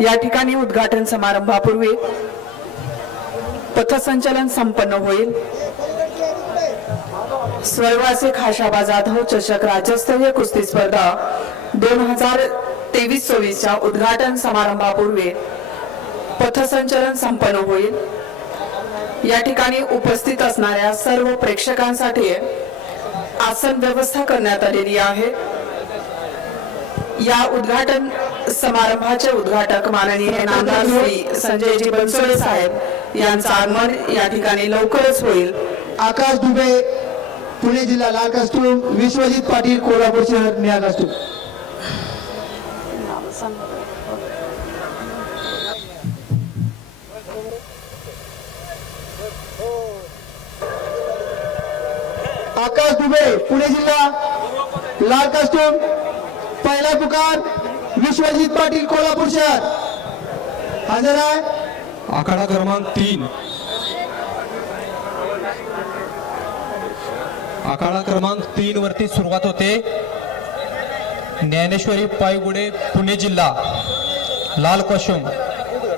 या ठिकाणी उद्घाटन समारंभापूर्वी पथसंचलन संपन्न होईल. स्वर्वासी खाशाबा जाधव चषक राज्यस्तरीय कुस्ती स्पर्धा दोन हजार तेवीस चोवीसच्या उद्घाटन समारंभापूर्वी पथसंचलन संपन्न होईल. या ठिकाणी उपस्थित असणाऱ्या सर्व प्रेक्षकांसाठी आसन व्यवस्था करण्यात आलेली आहे. या उद्घाटन समारंभाचे उद्घाटक माननीय नामदार श्री संजयजी बनसोडे साहेब यांचं आगमन या ठिकाणी लवकरच होईल. आकाश दुबे पुणे जिल्हा लाल कस्टूम विश्वजित पाटील कोल्हापूर शहर निळा कस्टूम आकाश दुबे पुणे जिल्हा. लाल कस्टूम पहिला पुकार विश्वजित पाटील कोल्हापूर शहर. हजर आहे. आखाडा क्रमांक तीन. आखाडा क्रमांक तीन वरती सुरुवात होते. ज्ञानेश्वरी पायगुडे पुणे जिल्हा. लाल कशुम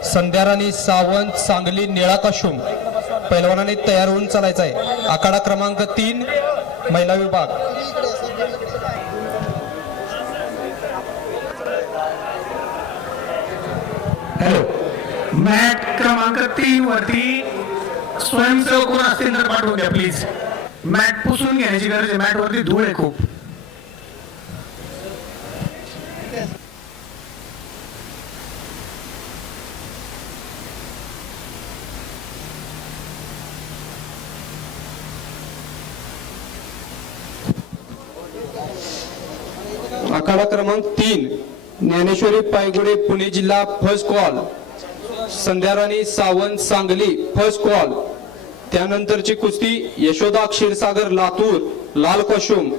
संध्याराणी सावंत सांगली निळा कशुम पैलवानाने तयार होऊन चालायचा आहे आखाडा क्रमांक तीन. महिला विभाग. हॅलो मॅट क्रमांक तीन वरती स्वयंसेवक कोण असतील तर पाठवून द्या प्लीज मॅट पुसून घेण्याची गरज आहे. मॅट वरती धूळ आहे खूप. आखाडा क्रमांक तीन ज्ञानेश्वरी पायगुडे पुणे जिल्हा first call Sandhyarani Sawant Sangli first call त्यानंतरची कुस्ती यशोदा क्षीरसागर लातूर लाल कॉशूम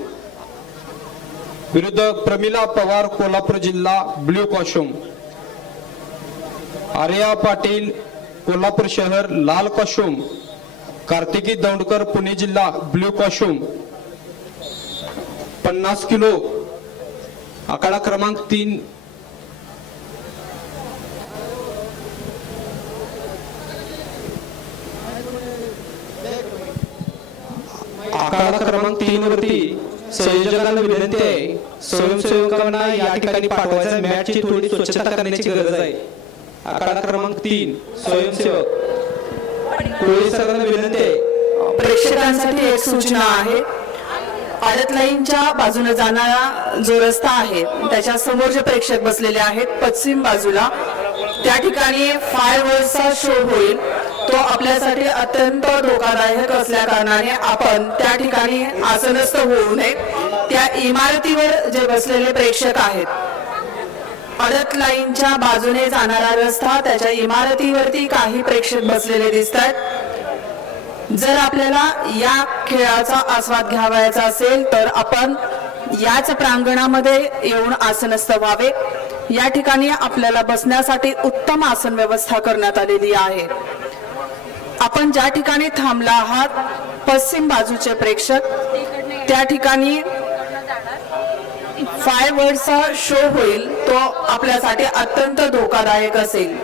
विरुद्ध प्रमिला पवार कोल्हापूर जिल्हा ब्ल्यू कॉशुम आर्या पाटील कोल्हापूर शहर लाल कॉशूम कार्तिकी दौंडकर पुणे जिल्हा ब्ल्यू कॉशूम पन्नास किलो आकडा क्रमांक तीन. आकडा क्रमांक तीन वरती संयोजकांना विनंती आहे स्वयंसेवकांना या ठिकाणी पाठवायचं मॅचची थोडी स्वच्छता करण्याची गरज आहे. आकडा क्रमांक तीन स्वयंसेवक. कोळी विनंती आहे प्रेक्षकांसाठी एक सूचना आहे. आडत लाईनच्या बाजूने जाणारा जो रस्ता आहे त्याच्यासमोर जे प्रेक्षक बसलेले आहेत पश्चिम बाजूला त्या ठिकाणी फायरवर्सचा शो होईल. तो आपल्यासाठी अत्यंत धोकादायक असल्या कारणाने आपण त्या ठिकाणी आसनस्थ होऊ नये. त्या इमारतीवर जे बसलेले प्रेक्षक आहेत अडत लाईनच्या बाजूने जाणारा रस्ता त्याच्या इमारतीवरती काही प्रेक्षक बसलेले दिसत आहेत जर आपल्याला या खेळाचा आस्वाद घ्यावायचा असेल तर आपण याच प्रांगणामध्ये येऊन आसनस्थ व्हावे. या ठिकाणी आपल्याला बसण्यासाठी उत्तम आसन व्यवस्था करण्यात आलेली आहे. आपण ज्या ठिकाणी थांबला आहात पश्चिम बाजूचे प्रेक्षक त्या ठिकाणी फाय वर्डचा शो होईल तो आपल्यासाठी अत्यंत धोकादायक असेल.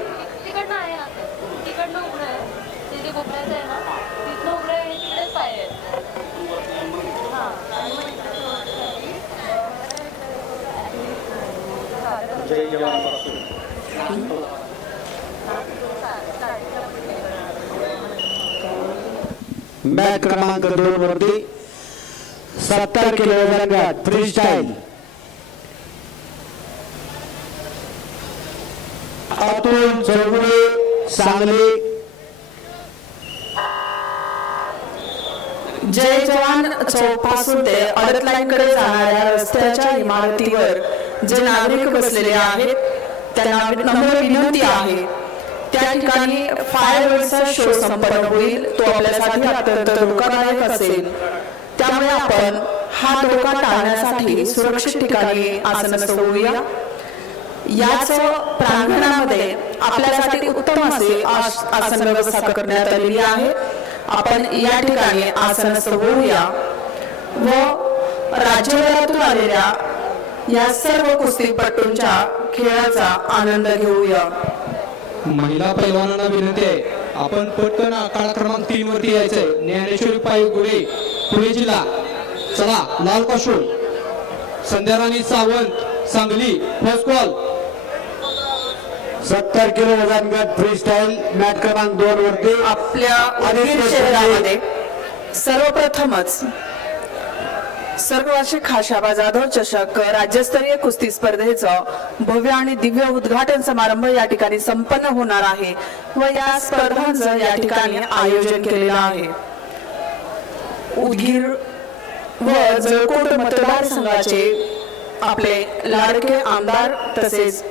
मॅच क्रमांक दोन वरती सत्तर किलो गट फ्री स्टाईल अतुल चौगुळे सांगली. जय जवान चौकपासून ते अडत लाईनकडे जाणाऱ्या रस्त्याच्या इमारतीवर जे नागरिक बसलेले आहेत त्यांना नम्र विनंती आहे त्या ठिकाणी फायरवर्कचा शो संपन्न होईल तो आपल्यासाठी अत्यंत धोकादायक असेल. त्यामुळे आपण हा धोका टाळण्यासाठी सुरक्षित ठिकाणी आसनस्थ होऊया. याच प्रांगणामध्ये आपल्यासाठी उत्तम असे आस- आसन व्यवस्था करण्यात आलेली आहे. आपण या ठिकाणी आसनस्थ होऊया. व राज्यभरातून आलेल्या या सर्व कुस्तीपटूंच्या खेळाचा आनंद घेऊया. महिला पैलवानांना विनंती आहे आपण पटकन आखाडा क्रमांक तीन वरती यायचंय. ज्ञानेश्वरी पायगुडे पुणे जिल्हा. चला लाल costume Sandhyarani Sawant Sangli first call सत्तर किलो वजन गट फ्री स्टाईल मॅट क्रमांक दोन वरती. आपल्या शहरामध्ये सर्वप्रथमच सर्ववार्षिक खाशाबा जाधव चषक राज्यस्तरीय कुस्ती स्पर्धेचं भव्य आणि दिव्य उद्घाटन समारंभ या ठिकाणी संपन्न होणार आहे व या स्पर्धांचं या ठिकाणी आयोजन केलेलं आहे. उदगीर व जळकोट मतदारसंघाचे आपले लाडके आमदार तसेच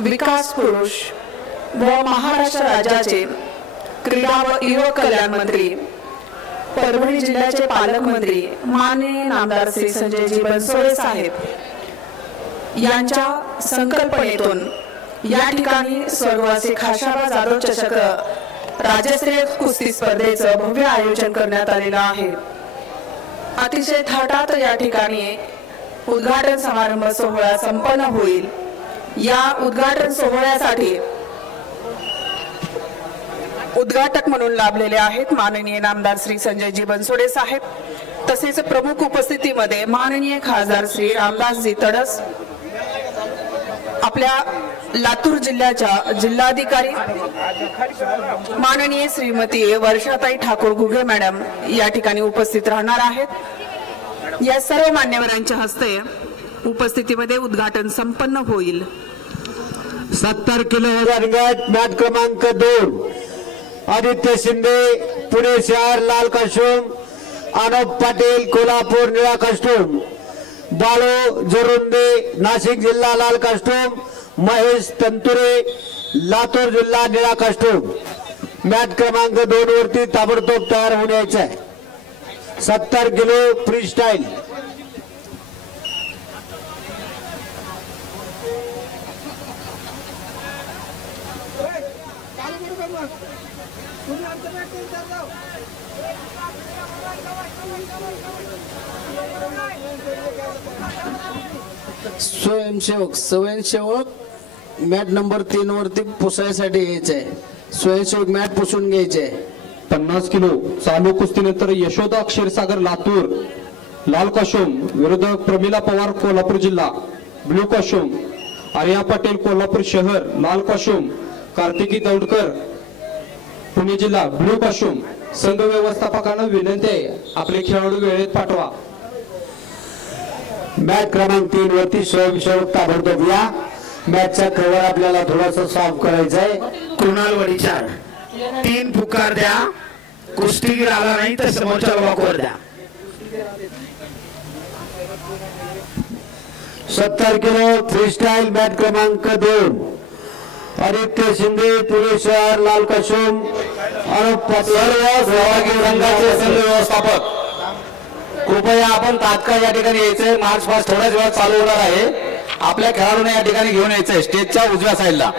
विकास पुरुष व महाराष्ट्र राज्याचे क्रीडा व युवक कल्याण मंत्री परभणी जिल्ह्याचे पालकमंत्री माननीय नामदार श्री संजयजी बनसोडे साहेब यांच्या संकल्पनेतून या ठिकाणी स्वर्गवासी खाशाबा जाधव चषक राज्यस्तरीय कुस्ती स्पर्धेचं भव्य आयोजन करण्यात आलेलं आहे. अतिशय थाटात या ठिकाणी उद्घाटन समारंभ सोहळा संपन्न होईल. या उद्घाटन सोहळ्यासाठी उद्घाटक म्हणून लाभलेले आहेत माननीय नामदार श्री संजयजी बनसोडे साहेब. तसेच प्रमुख उपस्थितीमध्ये माननीय खासदार श्री रामदासजी तडस आपल्या लातूर जिल्ह्याच्या जिल्हाधिकारी माननीय श्रीमती वर्षाताई ठाकूर घुगे मॅडम या ठिकाणी उपस्थित राहणार आहेत. या सर्व मान्यवरांच्या हस्ते उपस्थितीमध्ये उद्घाटन संपन्न होईल. सत्तर किलो वजन क्रमांक दोन. आदित्य शिंदे पुणे शहर लाल काश्टूम अनुप पाटील कोल्हापूर निळा कस्टूम बाळू जोरुंदे नाशिक जिल्हा लाल कस्टूम महेश तंतुरे लातूर जिल्हा निळा कस्टूम मॅट क्रमांक दोन वरती ताबडतोब तयार होऊन यायचं आहे. सत्तर किलो फ्री स्टाईल स्वयंसेवक स्वयंसेवक मॅट नंबर तीन वरती पुसायसाठी यायचं आहे स्वयंसेवक मॅट पुसून घ्यायचे पन्नास किलो. चालू कुस्तीनंतर यशोदा क्षीरसागर लातूर. लाल कॉशोम विरोधक प्रमिला पवार कोल्हापूर जिल्हा. ब्लू कॉशोम आर्या पटेल कोल्हापूर शहर. लाल कॉशोम कार्तिकी दौडकर. पुणे जिल्हा ब्लू कॉस्ट्युम संघ व्यवस्थापकांना विनंती आहे आपले खेळाडू वेळेत पाठवा. मॅच क्रमांक तीन वरती स्वयंसेवक ताबडतोब या. मॅचचा कव्हर आपल्याला थोडासा सॉल्व करायचा आहे कृणाल वडिचार तीन पुकार द्या. कुस्तीगीर आला नाही तर समोरच्या वॉकवर द्या. सत्तर किलो फ्रीस्टाईल मॅच क्रमांक दोन. आदित्य शिंदे तुरेश्वर लाल कशोम अनुप पाटील. सहभागी संघाचे संघ व्यवस्थापक. कृपया आपण तात्काळ या ठिकाणी यायचंय. मार्च पास थोड्याच वेळात चालू होणार आहे. आपल्या खेळाडूंना या ठिकाणी घेऊन यायचंय. स्टेजच्या उजव्या साईडला